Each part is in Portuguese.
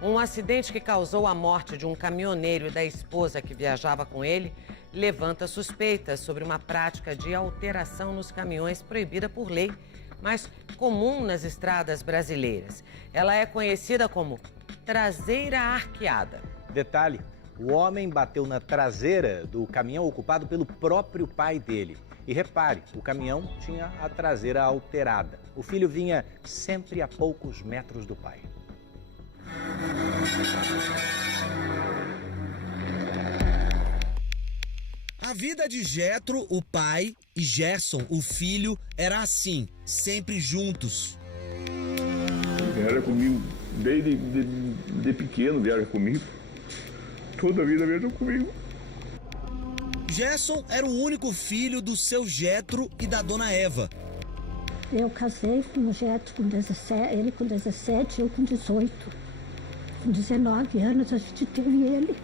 Um acidente que causou a morte de um caminhoneiro e da esposa que viajava com ele levanta suspeitas sobre uma prática de alteração nos caminhões proibida por lei, mas comum nas estradas brasileiras. Ela é conhecida como traseira arqueada. Detalhe, o homem bateu na traseira do caminhão ocupado pelo próprio pai dele. E repare, o caminhão tinha a traseira alterada. O filho vinha sempre a poucos metros do pai. A vida de Jetro, o pai, e Gerson, o filho, era assim, sempre juntos. Viaja comigo, desde pequeno viaja comigo. Toda a vida viaja comigo. Gerson era o único filho do seu Jetro e da dona Eva. Eu casei com o Jetro com 17, ele com 17, eu com 18. Com 19 anos a gente teve ele.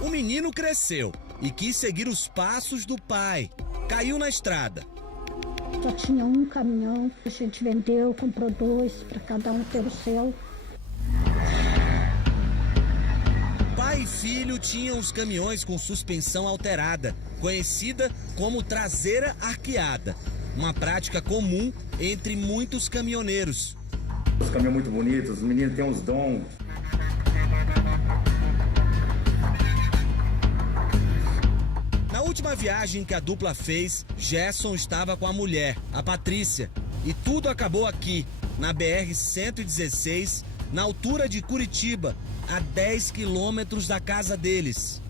O menino cresceu e quis seguir os passos do pai. Caiu na estrada. Só tinha um caminhão, a gente vendeu, comprou 2 para cada um ter o seu. Pai e filho tinham os caminhões com suspensão alterada, conhecida como traseira arqueada, uma prática comum entre muitos caminhoneiros. Os caminhões muito bonitos, os meninos têm uns dons. Na última viagem que a dupla fez, Gerson estava com a mulher, a Patrícia, e tudo acabou aqui, na BR-116, na altura de Curitiba, a 10 quilômetros da casa deles.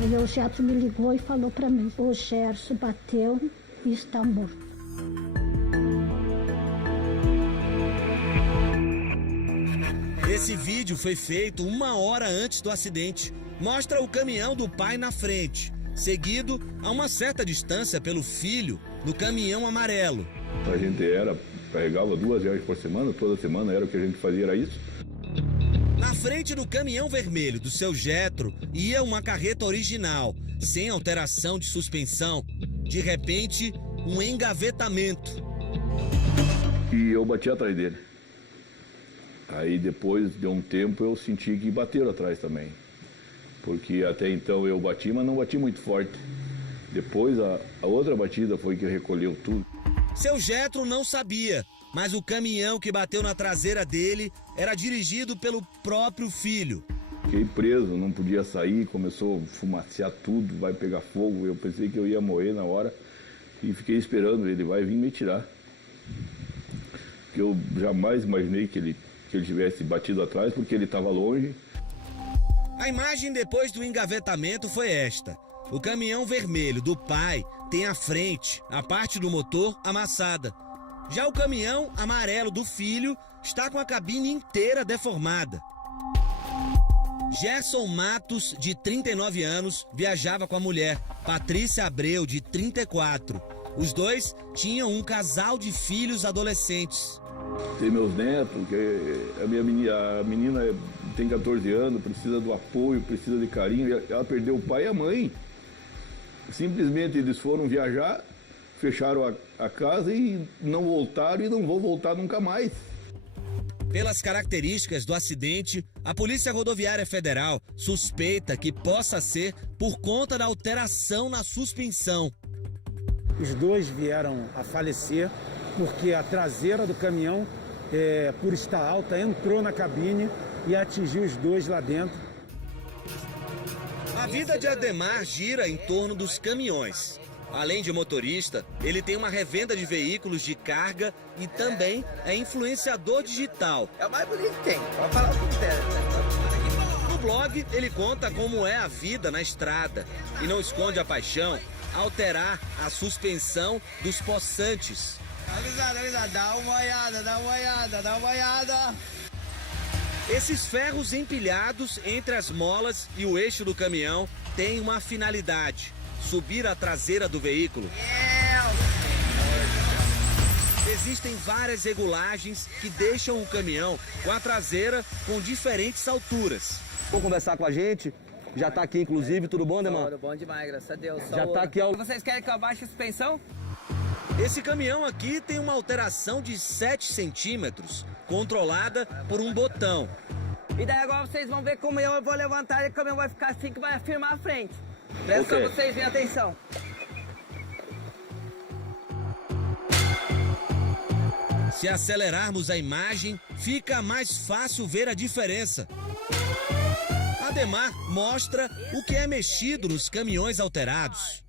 Aí o Jetro me ligou e falou para mim, o Gerson bateu e está morto. Esse vídeo foi feito 1 hora antes do acidente. Mostra o caminhão do pai na frente, seguido a uma certa distância pelo filho no caminhão amarelo. A gente carregava 2 viagens por semana, toda semana era o que a gente fazia, era isso. Na frente do caminhão vermelho do seu Jetro ia uma carreta original, sem alteração de suspensão. De repente, um engavetamento. E eu bati atrás dele. Aí depois de um tempo eu senti que bateram atrás também. Porque até então eu bati, mas não bati muito forte. Depois a outra batida foi que recolheu tudo. Seu Jetro não sabia, mas o caminhão que bateu na traseira dele era dirigido pelo próprio filho. Fiquei preso, não podia sair, começou a fumacear tudo, vai pegar fogo. Eu pensei que eu ia morrer na hora e fiquei esperando, ele vai vir me tirar. Porque eu jamais imaginei que ele tivesse batido atrás, porque ele estava longe. A imagem depois do engavetamento foi esta. O caminhão vermelho do pai tem a frente, a parte do motor amassada. Já o caminhão amarelo do filho está com a cabine inteira deformada. Gerson Matos, de 39 anos, viajava com a mulher, Patrícia Abreu, de 34. Os dois tinham um casal de filhos adolescentes. Tem meus netos, que a menina tem 14 anos, precisa do apoio, precisa de carinho. Ela perdeu o pai e a mãe. Simplesmente eles foram viajar, fecharam a casa e não voltaram e não vão voltar nunca mais. Pelas características do acidente, a Polícia Rodoviária Federal suspeita que possa ser por conta da alteração na suspensão. Os dois vieram a falecer porque a traseira do caminhão, por estar alta, entrou na cabine e atingiu os dois lá dentro. A vida de Ademar gira em torno dos caminhões. Além de motorista, ele tem uma revenda de veículos de carga e também é influenciador digital. É o mais bonito que tem, pode falar o que quiser. No blog, ele conta como é a vida na estrada e não esconde a paixão alterar a suspensão dos possantes. Avisa, dá uma olhada. Esses ferros empilhados entre as molas e o eixo do caminhão têm uma finalidade: subir a traseira do veículo. Existem várias regulagens que deixam o caminhão com a traseira com diferentes alturas. Vou conversar com a gente. Já tá aqui, inclusive. Tudo bom, Ademar? Tudo bom demais, graças a Deus. Já tá aqui ao... Vocês querem que eu abaixe a suspensão? Esse caminhão aqui tem uma alteração de 7 centímetros, controlada por um botão. E daí agora vocês vão ver como eu vou levantar e o caminhão vai ficar assim que vai afirmar a frente. Presta pra vocês verem, atenção. Se acelerarmos a imagem, fica mais fácil ver a diferença. Ademar mostra o que é mexido nos caminhões alterados.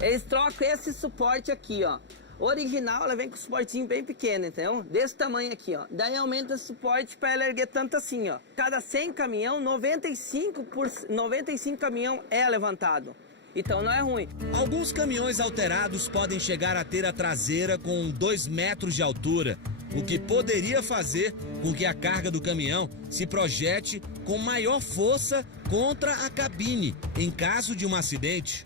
Eles trocam esse suporte aqui, ó. Original, ela vem com um suportinho bem pequeno, entendeu? Desse tamanho aqui, ó. Daí aumenta o suporte para ela erguer tanto assim, ó. Cada 100 caminhão, 95 caminhão é levantado. Então não é ruim. Alguns caminhões alterados podem chegar a ter a traseira com 2 metros de altura, o que poderia fazer com que a carga do caminhão se projete com maior força contra a cabine, em caso de um acidente.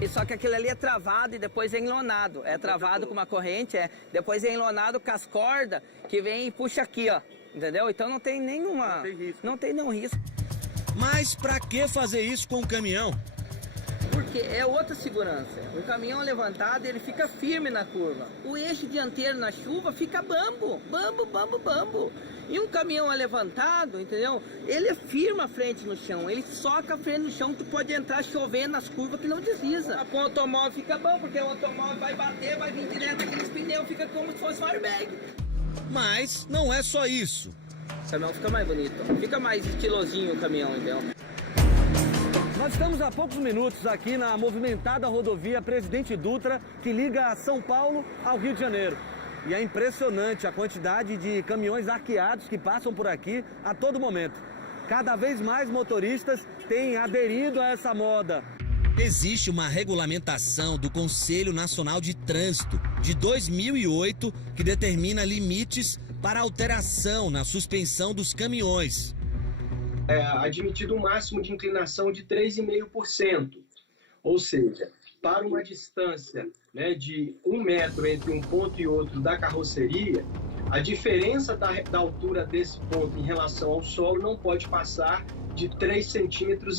E só que aquilo ali é travado e depois é enlonado. É travado com uma corrente, depois é enlonado com as cordas que vem e puxa aqui, ó. Entendeu? Então não tem nenhuma... Não tem nenhum risco. Mas pra que fazer isso com o caminhão? Porque é outra segurança. O caminhão levantado, ele fica firme na curva. O eixo dianteiro na chuva fica bambo. E um caminhão levantado, entendeu? Ele firma a frente no chão. Ele soca a frente no chão, tu pode entrar chovendo nas curvas que não desliza. Com o automóvel fica bom, porque o automóvel vai bater, vai vir direto aqui nos pneus, fica como se fosse um airbag. Mas não é só isso. O caminhão fica mais bonito, fica mais estilosinho o caminhão, entendeu? Nós estamos há poucos minutos aqui na movimentada rodovia Presidente Dutra, que liga São Paulo ao Rio de Janeiro. E é impressionante a quantidade de caminhões arqueados que passam por aqui a todo momento. Cada vez mais motoristas têm aderido a essa moda. Existe uma regulamentação do Conselho Nacional de Trânsito de 2008 que determina limites para alteração na suspensão dos caminhões. É admitido um máximo de inclinação de 3,5%, ou seja, para uma distância, né, de 1 metro entre um ponto e outro da carroceria, a diferença da altura desse ponto em relação ao solo não pode passar de 3,5 centímetros.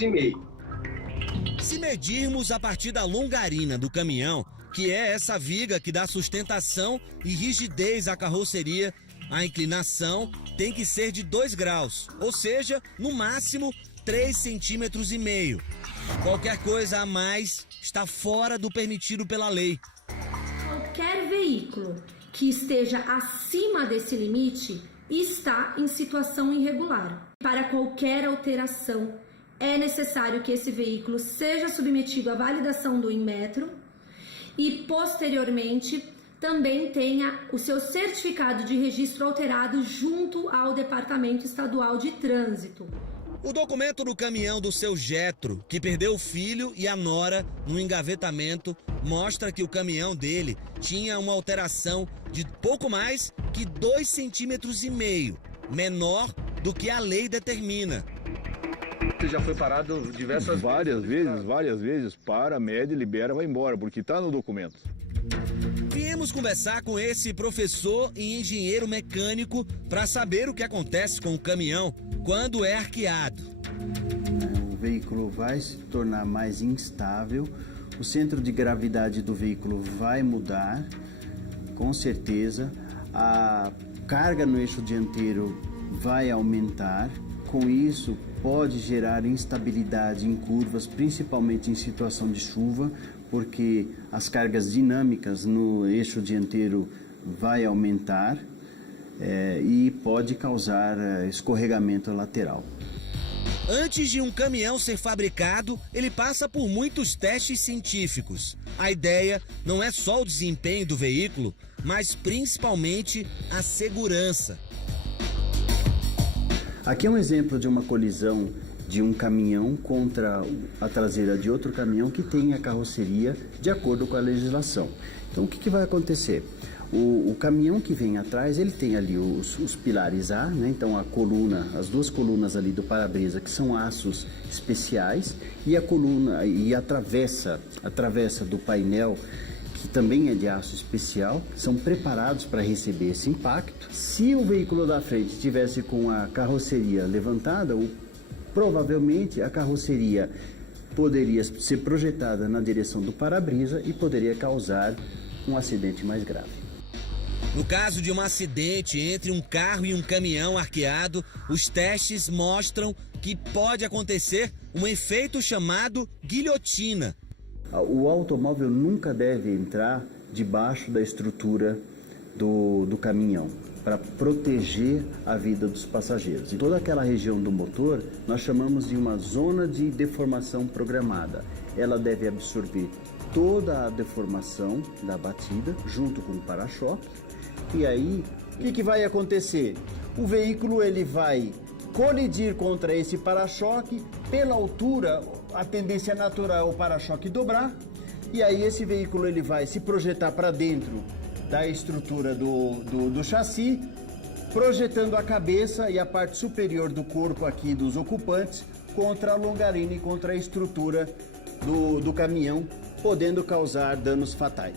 Se medirmos a partir da longarina do caminhão, que é essa viga que dá sustentação e rigidez à carroceria, a inclinação tem que ser de 2 graus, ou seja, no máximo 3,5 centímetros. Qualquer coisa a mais está fora do permitido pela lei. Qualquer veículo que esteja acima desse limite está em situação irregular. Para qualquer alteração, é necessário que esse veículo seja submetido à validação do Inmetro e, posteriormente, também tenha o seu certificado de registro alterado junto ao Departamento Estadual de Trânsito. O documento do caminhão do seu Getro, que perdeu o filho e a nora no engavetamento, mostra que o caminhão dele tinha uma alteração de pouco mais que 2,5 centímetros, menor do que a lei determina. Você já foi parado diversas várias vezes, para, mede, libera, vai embora, porque está no documento. Viemos conversar com esse professor e engenheiro mecânico para saber o que acontece com o caminhão quando é arqueado. O veículo vai se tornar mais instável, o centro de gravidade do veículo vai mudar, com certeza, a carga no eixo dianteiro vai aumentar, com isso pode gerar instabilidade em curvas, principalmente em situação de chuva, porque as cargas dinâmicas no eixo dianteiro vai aumentar e pode causar escorregamento lateral. Antes de um caminhão ser fabricado, ele passa por muitos testes científicos. A ideia não é só o desempenho do veículo, mas principalmente a segurança. Aqui é um exemplo de uma colisão de um caminhão contra a traseira de outro caminhão que tem a carroceria de acordo com a legislação. Então o que vai acontecer? O caminhão que vem atrás, ele tem ali os pilares A, né? Então a coluna, as 2 colunas ali do para-brisa, que são aços especiais, e a coluna e a travessa do painel, que também é de aço especial, são preparados para receber esse impacto. Se o veículo da frente tivesse com a carroceria levantada, provavelmente a carroceria poderia ser projetada na direção do para-brisa e poderia causar um acidente mais grave. No caso de um acidente entre um carro e um caminhão arqueado, os testes mostram que pode acontecer um efeito chamado guilhotina. O automóvel nunca deve entrar debaixo da estrutura do caminhão, para proteger a vida dos passageiros. Em toda aquela região do motor, nós chamamos de uma zona de deformação programada. Ela deve absorver toda a deformação da batida, junto com o para-choque. E aí, o que vai acontecer? O veículo ele vai colidir contra esse para-choque. Pela altura, a tendência natural é o para-choque dobrar. E aí esse veículo ele vai se projetar para dentro da estrutura do chassi, projetando a cabeça e a parte superior do corpo aqui dos ocupantes contra a longarina e contra a estrutura do caminhão, podendo causar danos fatais.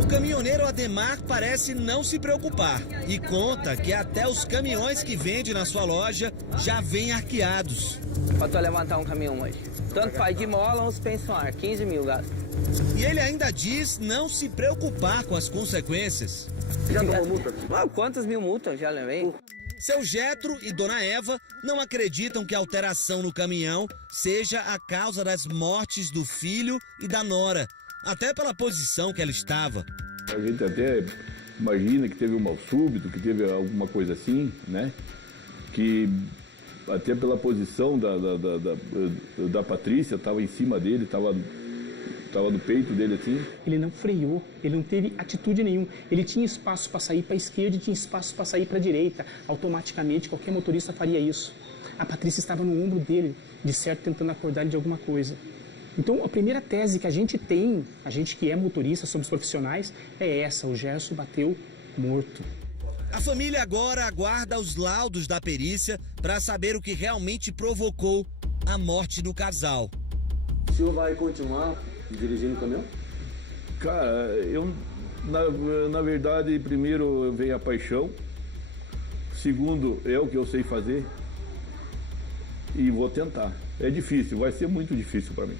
O caminhoneiro Ademar parece não se preocupar e conta que até os caminhões que vende na sua loja já vêm arqueados. Para tu levantar um caminhão hoje. Tanto faz de mola ou suspensionar, 15 mil gasto. E ele ainda diz não se preocupar com as consequências. Já tomou multa? Quantas mil multas já levei? Seu Jetro e Dona Eva não acreditam que a alteração no caminhão seja a causa das mortes do filho e da nora, até pela posição que ela estava. A gente até imagina que teve um mal súbito, que teve alguma coisa assim, né? Que até pela posição da Patrícia, estava em cima dele, estava no peito dele assim. Ele não freou, ele não teve atitude nenhuma. Ele tinha espaço para sair para a esquerda e tinha espaço para sair para a direita. Automaticamente, qualquer motorista faria isso. A Patrícia estava no ombro dele, de certo tentando acordar ele de alguma coisa. Então, a primeira tese que a gente tem, a gente que é motorista, somos profissionais, é essa: o Gerson bateu morto. A família agora aguarda os laudos da perícia para saber o que realmente provocou a morte do casal. O senhor vai continuar dirigindo o caminhão? Cara, eu, na verdade, primeiro vem a paixão, segundo, é o que eu sei fazer e vou tentar. É difícil, vai ser muito difícil para mim,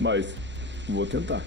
mas vou tentar.